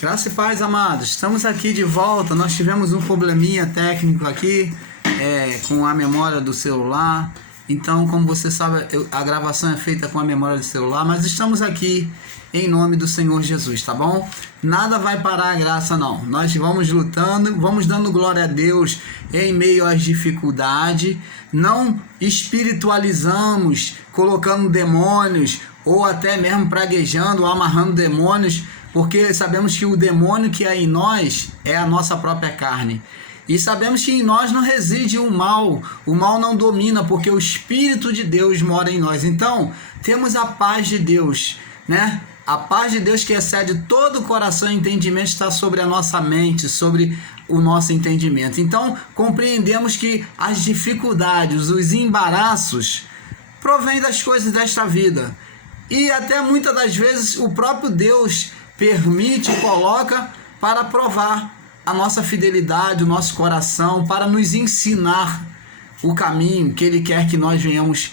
Graça e paz, amados. Estamos aqui de volta. Nós tivemos um probleminha técnico aqui com a memória do celular. Então, como você sabe, a gravação é feita com a memória do celular, mas estamos aqui em nome do Senhor Jesus, tá bom? Nada vai parar a graça, não. Nós vamos lutando, vamos dando glória a Deus em meio às dificuldades. Não espiritualizamos, colocando demônios ou até mesmo praguejando, amarrando demônios, porque sabemos que o demônio que é em nós é a nossa própria carne. E sabemos que em nós não reside o mal não domina, porque o Espírito de Deus mora em nós. Então, temos a paz de Deus, né? A paz de Deus que excede todo o coração e entendimento está sobre a nossa mente, sobre o nosso entendimento. Então, compreendemos que as dificuldades, os embaraços, provêm das coisas desta vida. E até muitas das vezes o próprio Deus permite e coloca para provar a nossa fidelidade, o nosso coração, para nos ensinar o caminho que Ele quer que nós venhamos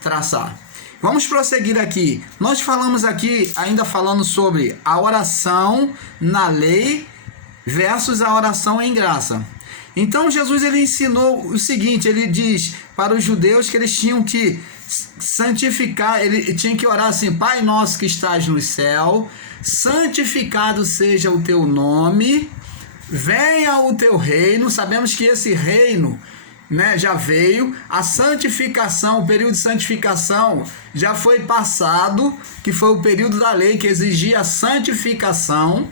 traçar. Vamos prosseguir aqui. Nós falamos aqui, ainda falando sobre a oração na lei versus a oração em graça. Então Jesus ele ensinou o seguinte, ele diz para os judeus que eles tinham que santificar, ele tinha que orar assim: Pai nosso que estás no céu, santificado seja o teu nome, venha o teu reino. Sabemos que esse reino, né, já veio, a santificação, o período de santificação já foi passado, que foi o período da lei que exigia a santificação,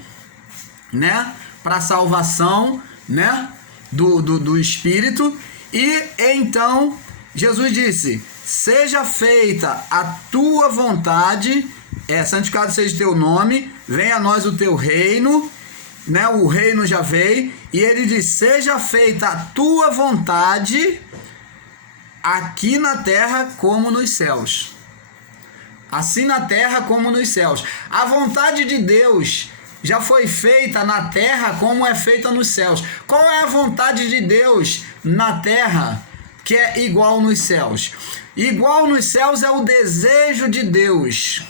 né, para a salvação, né, do Espírito. E então Jesus disse: seja feita a tua vontade, santificado seja o teu nome, venha a nós o teu reino, né? O reino já veio, e ele diz: seja feita a tua vontade aqui na terra como nos céus. Assim na terra como nos céus. A vontade de Deus já foi feita na terra como é feita nos céus. Qual é a vontade de Deus na terra que é igual nos céus? Igual nos céus é o desejo de Deus.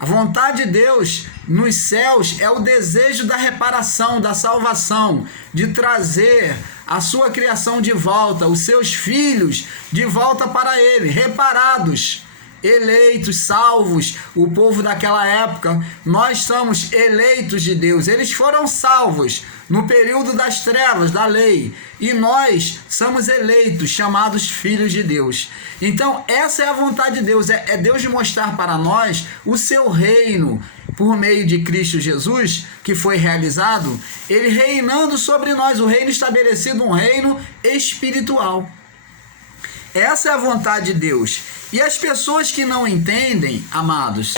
A vontade de Deus nos céus é o desejo da reparação, da salvação, de trazer a sua criação de volta, os seus filhos de volta para Ele, reparados, eleitos, salvos. O povo daquela época, nós somos eleitos de Deus. Eles foram salvos no período das trevas, da lei, e nós somos eleitos, chamados filhos de Deus. Então essa é a vontade de Deus, é Deus de mostrar para nós o seu reino por meio de Cristo Jesus, que foi realizado, Ele reinando sobre nós, o reino estabelecido, um reino espiritual. Essa é a vontade de Deus. E as pessoas que não entendem, amados,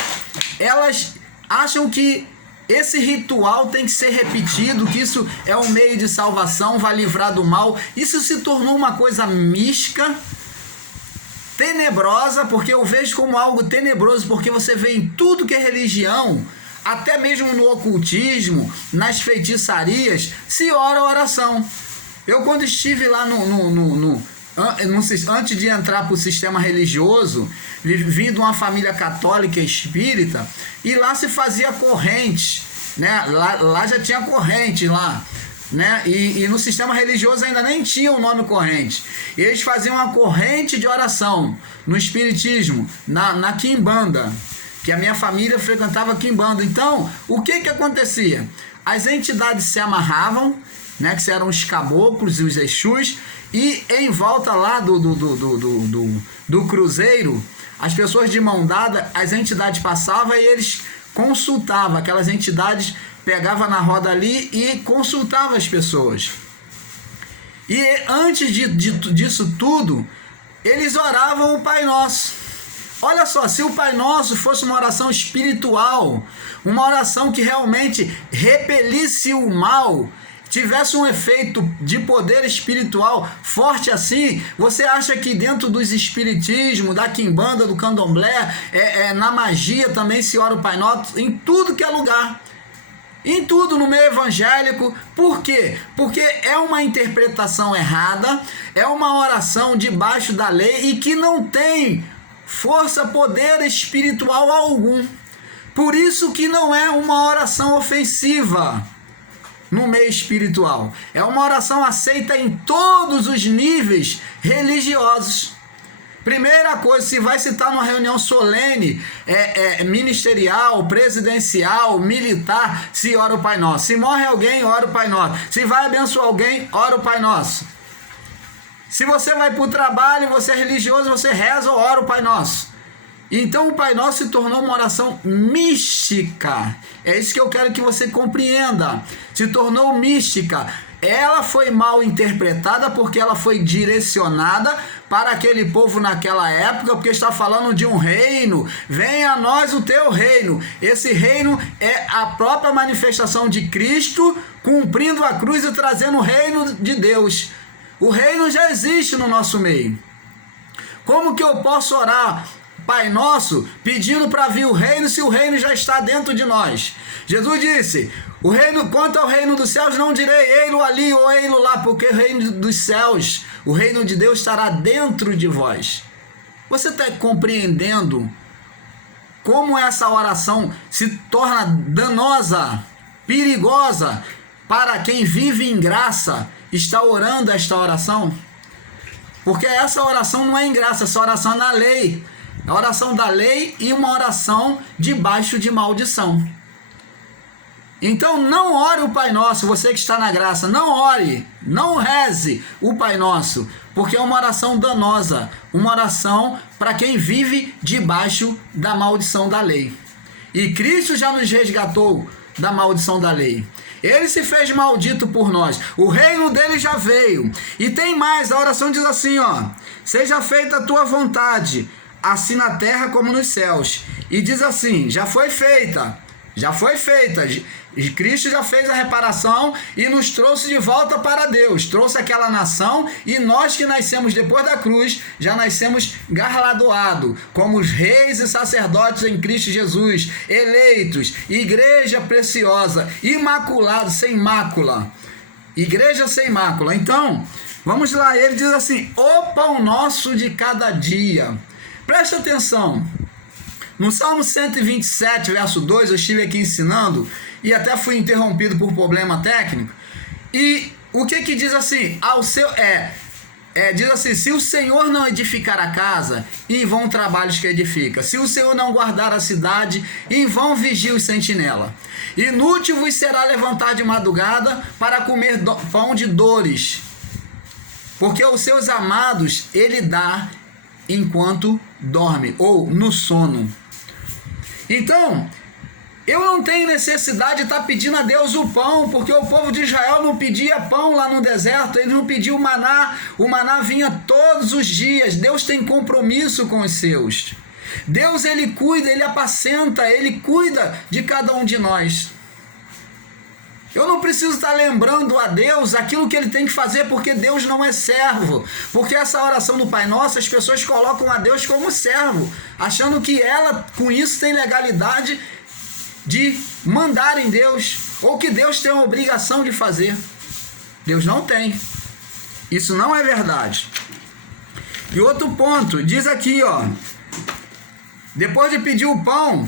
elas acham que esse ritual tem que ser repetido, que isso é um meio de salvação, vai livrar do mal. Isso se tornou uma coisa mística, tenebrosa, porque eu vejo como algo tenebroso, porque você vê em tudo que é religião, até mesmo no ocultismo, nas feitiçarias, se ora a oração. Eu quando estive lá antes de entrar para o sistema religioso, vim de uma família católica espírita, e lá se fazia corrente, né? Lá já tinha corrente lá, né? E no sistema religioso ainda nem tinha o nome corrente. E eles faziam uma corrente de oração no espiritismo, na quimbanda, que a minha família frequentava quimbanda. Então, o que acontecia? As entidades se amarravam, né, que eram os caboclos e os exus, e em volta lá do cruzeiro, as pessoas de mão dada, as entidades passavam e eles consultavam, aquelas entidades pegavam na roda ali e consultavam as pessoas. E antes disso tudo, eles oravam o Pai Nosso. Olha só, se o Pai Nosso fosse uma oração espiritual, uma oração que realmente repelisse o mal, tivesse um efeito de poder espiritual forte assim, você acha que dentro dos espiritismo, da quimbanda, do candomblé, na magia também se ora o Pai Nosso, em tudo que é lugar, em tudo no meio evangélico. Por quê? Porque é uma interpretação errada, é uma oração debaixo da lei e que não tem força, poder espiritual algum. Por isso que não é uma oração ofensiva no meio espiritual. É uma oração aceita em todos os níveis religiosos. Primeira coisa, se vai citar numa reunião solene, ministerial, presidencial, militar, se ora o Pai Nosso. Se morre alguém, ora o Pai Nosso. Se vai abençoar alguém, ora o Pai Nosso. Se você vai para o trabalho, você é religioso, você reza ou ora o Pai Nosso. Então o Pai Nosso se tornou uma oração mística. É isso que eu quero que você compreenda. Se tornou mística. Ela foi mal interpretada porque ela foi direcionada para aquele povo naquela época, porque está falando de um reino. Venha a nós o teu reino. Esse reino é a própria manifestação de Cristo, cumprindo a cruz e trazendo o reino de Deus. O reino já existe no nosso meio. Como que eu posso orar Pai Nosso pedindo para vir o reino se o reino já está dentro de nós? Jesus disse: o reino, quanto ao reino dos céus, não direi ei-lo ali ou ei-lo lá, porque o reino dos céus, o reino de Deus estará dentro de vós. Você está compreendendo como essa oração se torna danosa, perigosa para quem vive em graça, está orando esta oração? Porque essa oração não é em graça, essa oração é na lei. A oração da lei e uma oração debaixo de maldição. Então não ore o Pai Nosso, você que está na graça, não ore, não reze o Pai Nosso, porque é uma oração danosa, uma oração para quem vive debaixo da maldição da lei. E Cristo já nos resgatou da maldição da lei. Ele se fez maldito por nós, o reino dele já veio. E tem mais, a oração diz assim, ó: seja feita a tua vontade, assim na terra como nos céus. E diz assim, já foi feita. Cristo já fez a reparação e nos trouxe de volta para Deus, trouxe aquela nação, e nós que nascemos depois da cruz, já nascemos galardoados, como os reis e sacerdotes em Cristo Jesus, eleitos, igreja preciosa, imaculado, sem mácula, igreja sem mácula. Então, vamos lá, ele diz assim: o pão nosso de cada dia. Presta atenção. No Salmo 127, verso 2, eu estive aqui ensinando e até fui interrompido por problema técnico. E o que diz assim? Diz assim: se o Senhor não edificar a casa, em vão trabalhos que edifica. Se o Senhor não guardar a cidade, em vão vigia o sentinela. Inútil vos será levantar de madrugada para comer pão de dores, porque os seus amados ele dá enquanto dorme, ou no sono. Então, eu não tenho necessidade de estar pedindo a Deus o pão, porque o povo de Israel não pedia pão lá no deserto, eles não pediam maná, o maná vinha todos os dias. Deus tem compromisso com os seus. Deus, ele cuida, ele apacenta, ele cuida de cada um de nós. Eu não preciso estar lembrando a Deus aquilo que ele tem que fazer, porque Deus não é servo. Porque essa oração do Pai Nosso, as pessoas colocam a Deus como servo, achando que ela, com isso, tem legalidade de mandar em Deus, ou que Deus tem a obrigação de fazer. Deus não tem. Isso não é verdade. E outro ponto, diz aqui, ó, depois de pedir o pão,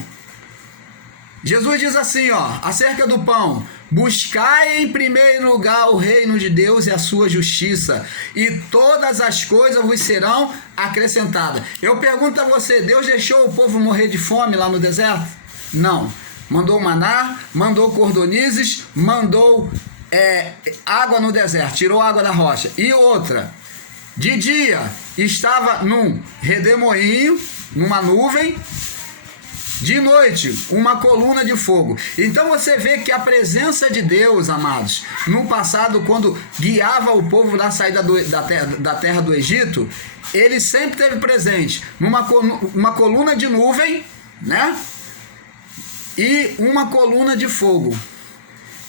Jesus diz assim, ó, acerca do pão: buscai em primeiro lugar o reino de Deus e a sua justiça, e todas as coisas vos serão acrescentadas. Eu pergunto a você, Deus deixou o povo morrer de fome lá no deserto? Não. Mandou maná, mandou cordonizes, mandou água no deserto, tirou água da rocha. E outra, de dia estava num redemoinho, numa nuvem, de noite, uma coluna de fogo. Então você vê que a presença de Deus, amados, no passado, quando guiava o povo na saída da terra do Egito, ele sempre esteve presente numa coluna de nuvem, né? E uma coluna de fogo.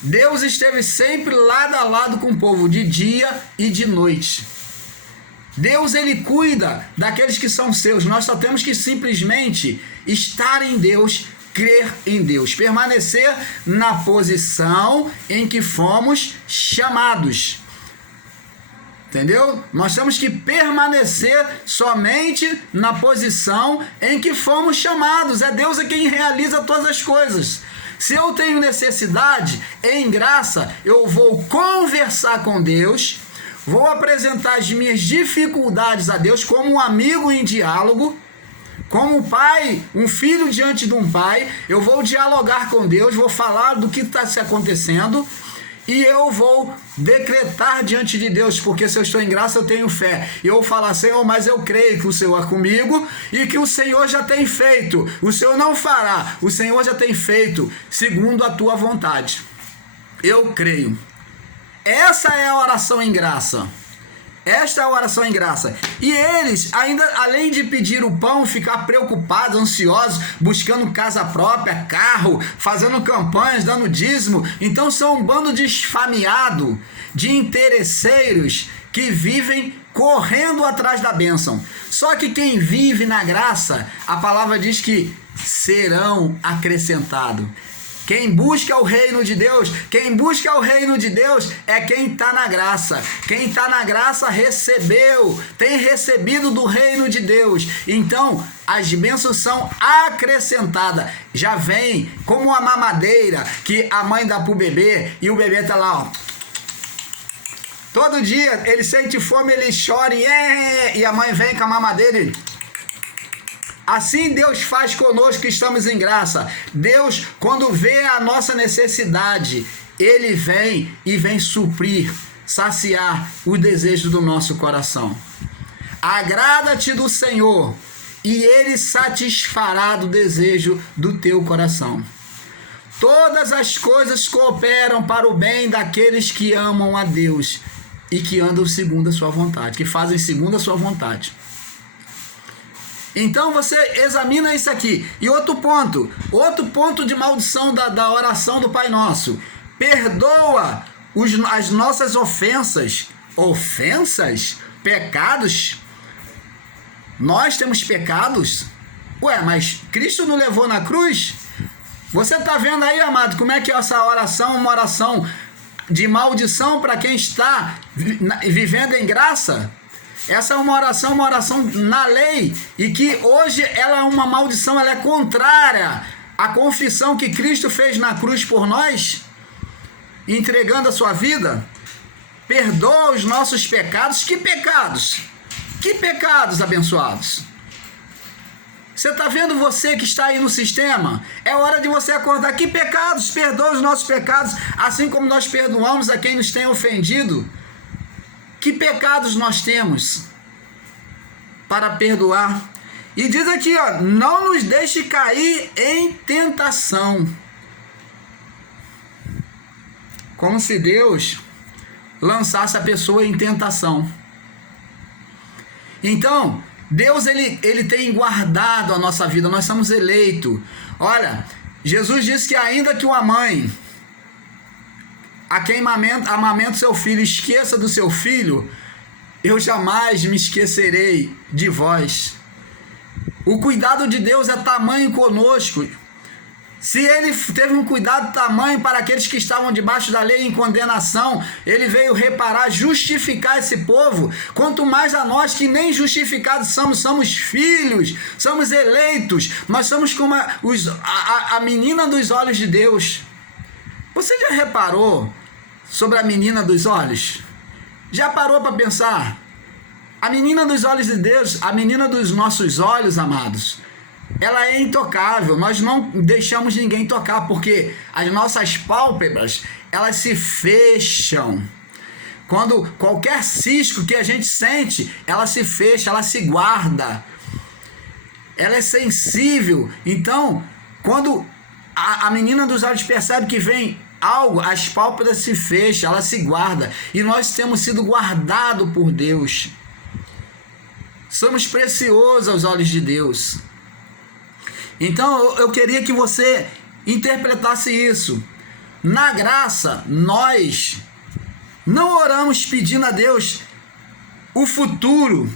Deus esteve sempre lado a lado com o povo, de dia e de noite. Deus, ele cuida daqueles que são seus. Nós só temos que simplesmente estar em Deus, crer em Deus, permanecer na posição em que fomos chamados. Entendeu? Nós temos que permanecer somente na posição em que fomos chamados. É Deus quem realiza todas as coisas. Se eu tenho necessidade, em graça, eu vou conversar com Deus, vou apresentar as minhas dificuldades a Deus como um amigo em diálogo, como um pai, um filho diante de um pai. Eu vou dialogar com Deus, vou falar do que está se acontecendo, e eu vou decretar diante de Deus, porque se eu estou em graça eu tenho fé. E eu vou falar: Senhor, mas eu creio que o Senhor é comigo e que o Senhor já tem feito. O Senhor não fará, o Senhor já tem feito segundo a tua vontade. Eu creio. Essa é a oração em graça. Esta é a oração em graça. E eles, ainda além de pedir o pão, ficar preocupados, ansiosos, buscando casa própria, carro, fazendo campanhas, dando dízimo. Então são um bando de esfameado, de interesseiros que vivem correndo atrás da bênção. Só que quem vive na graça, a palavra diz que serão acrescentados. Quem busca o reino de Deus, é quem está na graça. Quem está na graça recebeu, tem recebido do reino de Deus. Então, as bênçãos são acrescentadas. Já vem como a mamadeira que a mãe dá para o bebê e o bebê está lá, ó. Todo dia ele sente fome, ele chora e a mãe vem com a mamadeira e... Assim Deus faz conosco que estamos em graça. Deus, quando vê a nossa necessidade, Ele vem suprir, saciar o desejo do nosso coração. Agrada-te do Senhor, e Ele satisfará do desejo do teu coração. Todas as coisas cooperam para o bem daqueles que amam a Deus e que andam segundo a sua vontade, que fazem segundo a sua vontade. Então você examina isso aqui. E outro ponto de maldição da oração do Pai Nosso: perdoa as nossas ofensas. Ofensas? Pecados? Nós temos pecados? Ué, mas Cristo não levou na cruz? Você está vendo aí, amado, como é que essa oração é uma oração de maldição para quem está vivendo em graça? Essa é uma oração na lei, e que hoje ela é uma maldição, ela é contrária à confissão que Cristo fez na cruz por nós, entregando a sua vida. Perdoa os nossos pecados. Que pecados? Que pecados, abençoados? Você está vendo, você que está aí no sistema? É hora de você acordar. Que pecados? Perdoa os nossos pecados, assim como nós perdoamos a quem nos tem ofendido. Que pecados nós temos para perdoar? E diz aqui, ó: não nos deixe cair em tentação. Como se Deus lançasse a pessoa em tentação. Então, Deus ele tem guardado a nossa vida, nós somos eleitos. Olha, Jesus disse que ainda que uma mãe a quem amamenta seu filho esqueça do seu filho, eu jamais me esquecerei de vós. O cuidado de Deus é tamanho conosco. Se ele teve um cuidado tamanho para aqueles que estavam debaixo da lei em condenação, ele veio reparar, justificar esse povo, quanto mais a nós que nem justificados somos filhos, somos eleitos, nós somos como a menina dos olhos de Deus. Você já reparou sobre a menina dos olhos? Já parou para pensar? A menina dos olhos de Deus, a menina dos nossos olhos, amados, ela é intocável. Nós não deixamos ninguém tocar, porque as nossas pálpebras, elas se fecham. Quando qualquer cisco que a gente sente, ela se fecha, ela se guarda. Ela é sensível. Então, quando a menina dos olhos percebe que vem algo, as pálpebras se fecham, ela se guarda. E nós temos sido guardados por Deus. Somos preciosos aos olhos de Deus. Então eu queria que você interpretasse isso. Na graça, nós não oramos pedindo a Deus o futuro.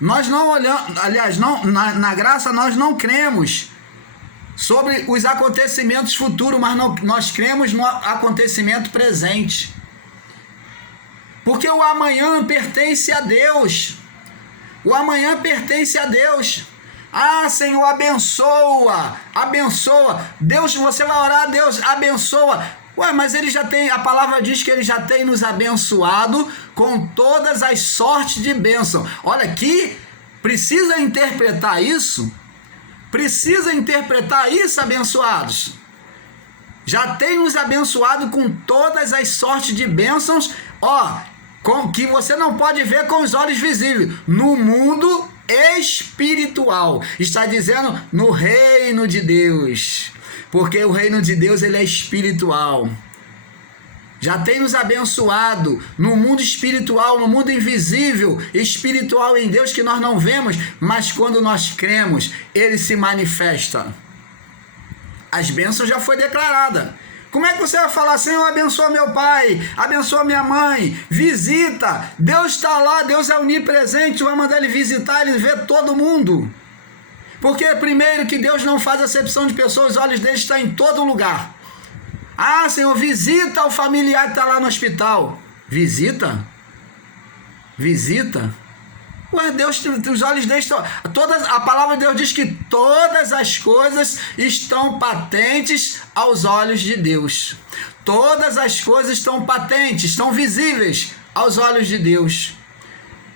Nós não olhamos, aliás, na graça nós não cremos sobre os acontecimentos futuros, mas nós cremos no acontecimento presente. Porque o amanhã pertence a Deus. O amanhã pertence a Deus. Ah, Senhor, abençoa, abençoa. Deus, você vai orar, Deus, abençoa. Ué, mas ele já tem, a palavra diz que ele já tem nos abençoado com todas as sortes de bênção. Olha aqui, precisa interpretar isso, abençoados. Já tem nos abençoado com todas as sortes de bênçãos, que você não pode ver com os olhos visíveis, no mundo espiritual. Está dizendo no reino de Deus, porque o reino de Deus ele é espiritual. Já tem nos abençoado no mundo espiritual, no mundo invisível, espiritual em Deus que nós não vemos, mas quando nós cremos, ele se manifesta. As bênçãos já foi declarada. Como é que você vai falar, Senhor, abençoa meu pai, abençoa minha mãe, visita, Deus está lá, Deus é onipresente, vai mandar ele visitar, ele vê todo mundo. Porque primeiro que Deus não faz acepção de pessoas, os olhos dele estão em todo lugar. Ah, Senhor, visita o familiar que está lá no hospital. Visita? Ué, Deus, os olhos dele estão... a palavra de Deus diz que todas as coisas estão patentes aos olhos de Deus. Todas as coisas estão patentes, estão visíveis aos olhos de Deus.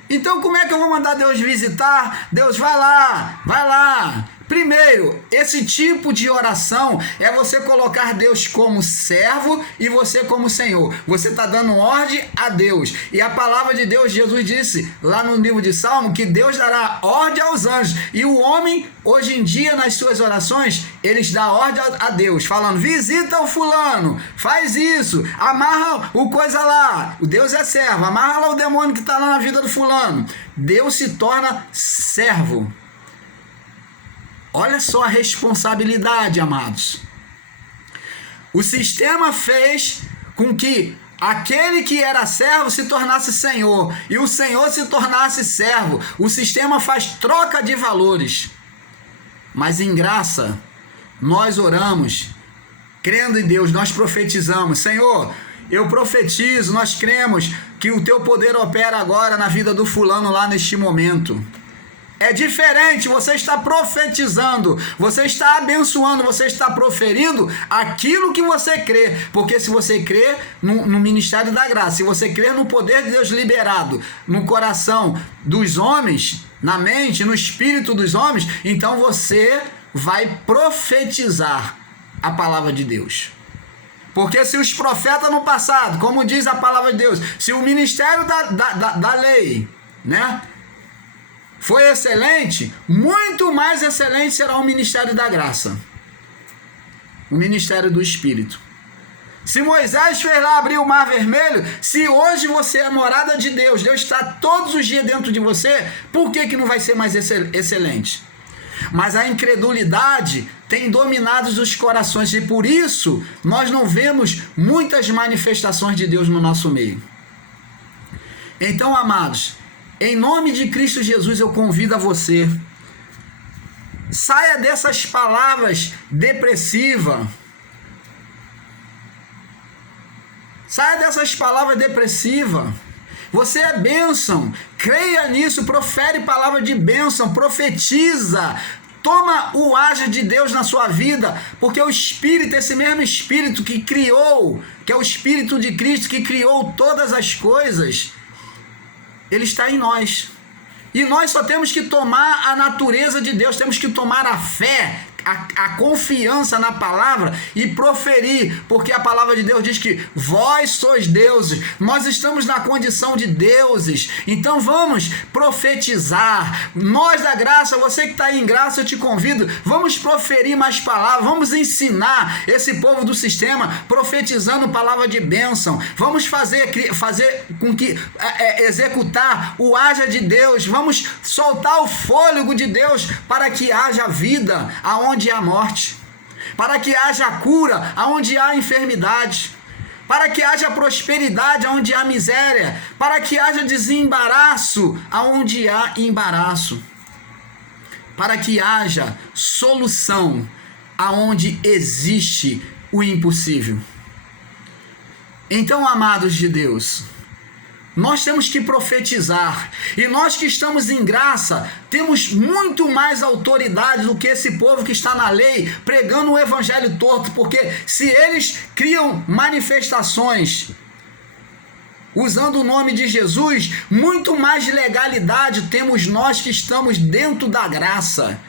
Então como é que eu vou mandar Deus visitar? Deus, vai lá. Primeiro, esse tipo de oração é você colocar Deus como servo e você como Senhor. Você está dando ordem a Deus. E a palavra de Deus, Jesus disse lá no livro de Salmo, que Deus dará ordem aos anjos. E o homem, hoje em dia, nas suas orações, eles dão ordem a Deus, falando, visita o fulano, faz isso, amarra o coisa lá. O Deus é servo, amarra lá o demônio que está lá na vida do fulano. Deus se torna servo. Olha só a responsabilidade, amados. O sistema fez com que aquele que era servo se tornasse senhor e o senhor se tornasse servo. O sistema faz troca de valores. Mas em graça, nós oramos, crendo em Deus, nós profetizamos. Senhor, eu profetizo, nós cremos que o teu poder opera agora na vida do fulano lá neste momento. É diferente, você está profetizando, você está abençoando, você está proferindo aquilo que você crê. Porque se você crê no ministério da graça, se você crê no poder de Deus liberado no coração dos homens, na mente, no espírito dos homens, então você vai profetizar a palavra de Deus. Porque se os profetas no passado, como diz a palavra de Deus, se o ministério da lei, né, foi excelente, muito mais excelente será o ministério da graça, o ministério do Espírito. Se Moisés fez lá abrir o mar vermelho, se hoje você é morada de Deus, Deus está todos os dias dentro de você, por que não vai ser mais excelente? Mas a incredulidade tem dominado os corações e por isso nós não vemos muitas manifestações de Deus no nosso meio. Então, amados, em nome de Cristo Jesus, eu convido a você, saia dessas palavras depressivas, você é bênção, creia nisso, profere palavra de bênção, profetiza, toma o haja de Deus na sua vida, porque o Espírito, esse mesmo Espírito que criou, que é o Espírito de Cristo, que criou todas as coisas, ele está em nós. E nós só temos que tomar a natureza de Deus, temos que tomar a fé, a confiança na palavra e proferir, porque a palavra de Deus diz que vós sois deuses, nós estamos na condição de deuses, então vamos profetizar, nós da graça, você que está aí em graça, eu te convido, vamos proferir mais palavras, vamos ensinar esse povo do sistema, profetizando palavra de bênção, vamos fazer com que, executar o haja de Deus, vamos soltar o fôlego de Deus para que haja vida aonde há morte, para que haja cura aonde há enfermidade, para que haja prosperidade aonde há miséria, para que haja desembaraço aonde há embaraço, para que haja solução aonde existe o impossível. Então, amados de Deus, Nós temos que profetizar. E nós que estamos em graça, temos muito mais autoridade do que esse povo que está na lei, pregando o evangelho torto. Porque se eles criam manifestações usando o nome de Jesus, muito mais legalidade temos nós que estamos dentro da graça,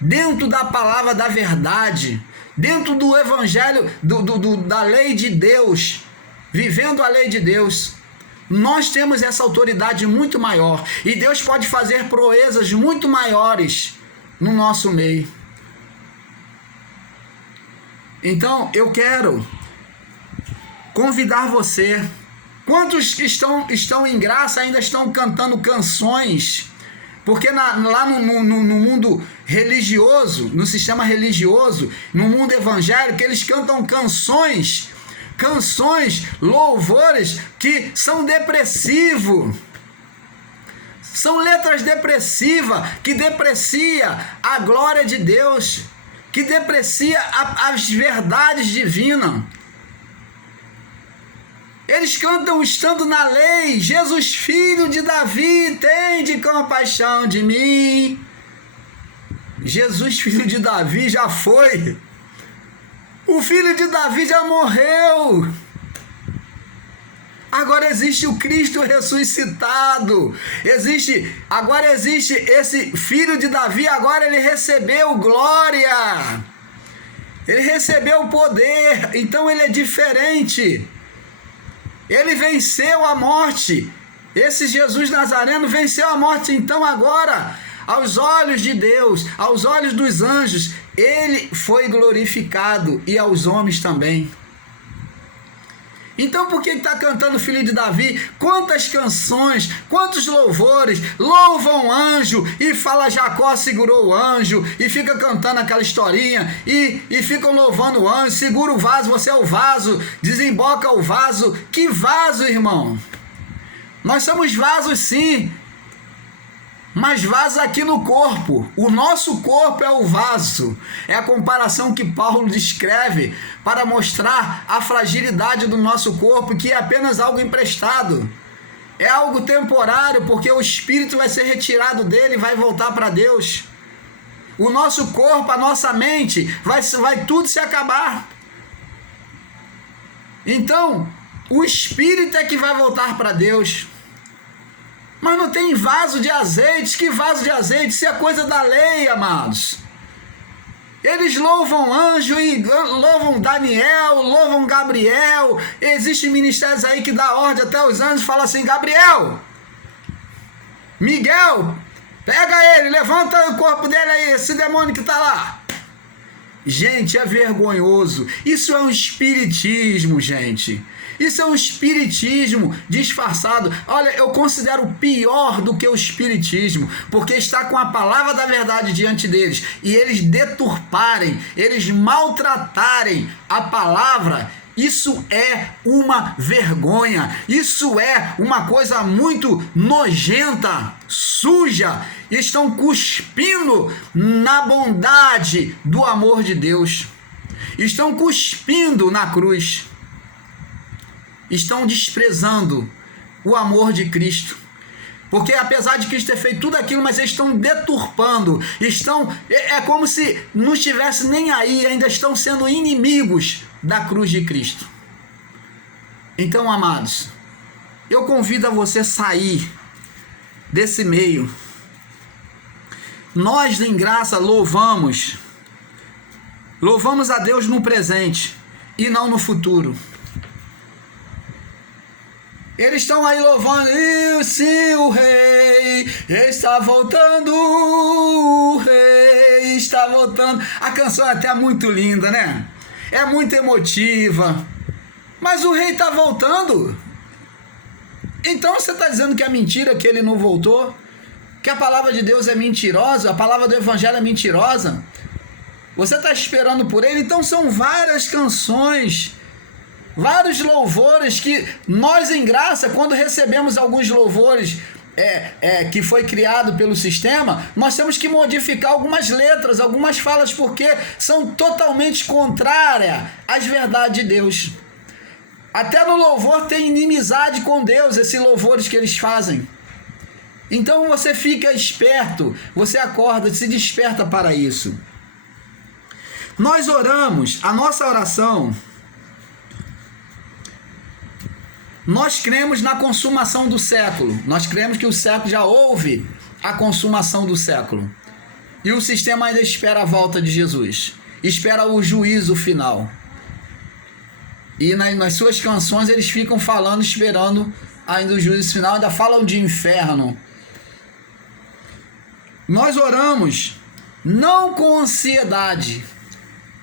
dentro da palavra da verdade, dentro do evangelho, da lei de Deus, vivendo a lei de Deus. Nós temos essa autoridade muito maior e Deus pode fazer proezas muito maiores no nosso meio. Então eu quero convidar você. Quantos que estão em graça ainda estão cantando canções? Porque lá no mundo religioso, no sistema religioso, no mundo evangélico, eles cantam canções, louvores que são depressivos. São letras depressivas, que deprecia a glória de Deus, que deprecia as verdades divinas. Eles cantam estando na lei: Jesus, filho de Davi, tende compaixão de mim. Jesus, filho de Davi, já foi. O filho de Davi já morreu. Agora existe o Cristo ressuscitado. Agora existe esse filho de Davi, agora ele recebeu glória. Ele recebeu poder, então ele é diferente. Ele venceu a morte. Esse Jesus Nazareno venceu a morte. Então agora, aos olhos de Deus, aos olhos dos anjos, ele foi glorificado, e aos homens também. Então por que está cantando Filho de Davi? Quantas canções, quantos louvores, louvam o anjo e fala Jacó segurou o anjo, e fica cantando aquela historinha, e ficam louvando o anjo, segura o vaso, você é o vaso, desemboca o vaso. Que vaso, irmão? Nós somos vasos sim, mas vaso aqui no corpo. O nosso corpo é o vaso. É a comparação que Paulo descreve para mostrar a fragilidade do nosso corpo, que é apenas algo emprestado. É algo temporário, porque o espírito vai ser retirado dele e vai voltar para Deus. O nosso corpo, a nossa mente, vai tudo se acabar. Então, o espírito é que vai voltar para Deus. Mas não tem vaso de azeite. Que vaso de azeite? Isso é coisa da lei, amados. Eles louvam anjo e louvam Daniel, louvam Gabriel. Existem ministérios aí que dá ordem até os anjos, fala assim: Gabriel, Miguel, pega ele, levanta o corpo dele aí, esse demônio que está lá. Gente, é vergonhoso. Isso é um espiritismo, gente. Isso é um espiritismo disfarçado. Olha, eu considero pior do que o espiritismo, porque está com a palavra da verdade diante deles, e eles deturparem, eles maltratarem a palavra. Isso é uma vergonha, isso é uma coisa muito nojenta, suja. Estão cuspindo na bondade do amor de Deus, estão cuspindo na cruz, estão desprezando o amor de Cristo. Porque apesar de Cristo ter feito tudo aquilo, mas eles estão deturpando, é como se não estivesse nem aí, ainda estão sendo inimigos da cruz de Cristo. Então, amados, eu convido a você sair desse meio. Nós em graça louvamos a Deus no presente e não no futuro. Eles estão aí louvando: e se o rei está voltando, o rei está voltando. A canção é até muito linda, né? É muito emotiva. Mas o rei está voltando. Então você está dizendo que é mentira, que ele não voltou? Que a palavra de Deus é mentirosa? A palavra do evangelho é mentirosa? Você está esperando por ele? Então são várias canções, vários louvores que nós em graça, quando recebemos alguns louvores que foi criado pelo sistema, nós temos que modificar algumas letras, algumas falas, porque são totalmente contrárias às verdades de Deus. Até no louvor tem inimizade com Deus, esses louvores que eles fazem. Então você fica esperto, você acorda, se desperta para isso. Nós oramos, a nossa oração, nós cremos na consumação do século. Nós cremos que o século já houve a consumação do século. E o sistema ainda espera a volta de Jesus. Espera o juízo final. E nas suas canções eles ficam falando, esperando ainda o juízo final, ainda falam de inferno. Nós oramos não com ansiedade.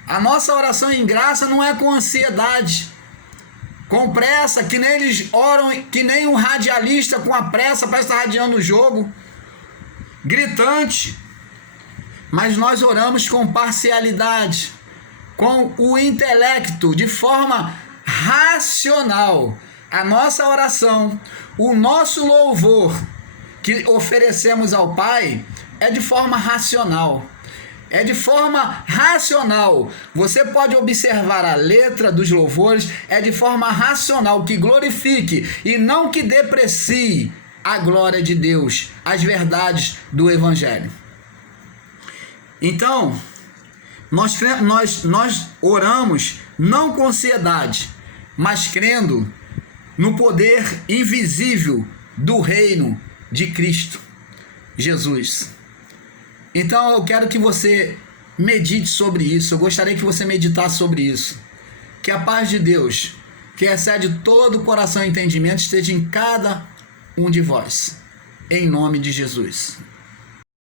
A nossa oração em graça não é com ansiedade, com pressa, que nem eles oram, que nem um radialista com a pressa para estar radiando o jogo, gritante. Mas nós oramos com parcialidade, com o intelecto, de forma racional. A nossa oração, o nosso louvor que oferecemos ao Pai é de forma racional. É de forma racional. Você pode observar a letra dos louvores, é de forma racional, que glorifique e não que deprecie a glória de Deus, as verdades do Evangelho. Então, nós oramos não com ansiedade, mas crendo no poder invisível do reino de Cristo Jesus. Então eu quero que você medite sobre isso, eu gostaria que você meditasse sobre isso. Que a paz de Deus, que excede todo o coração e entendimento, esteja em cada um de vós. Em nome de Jesus.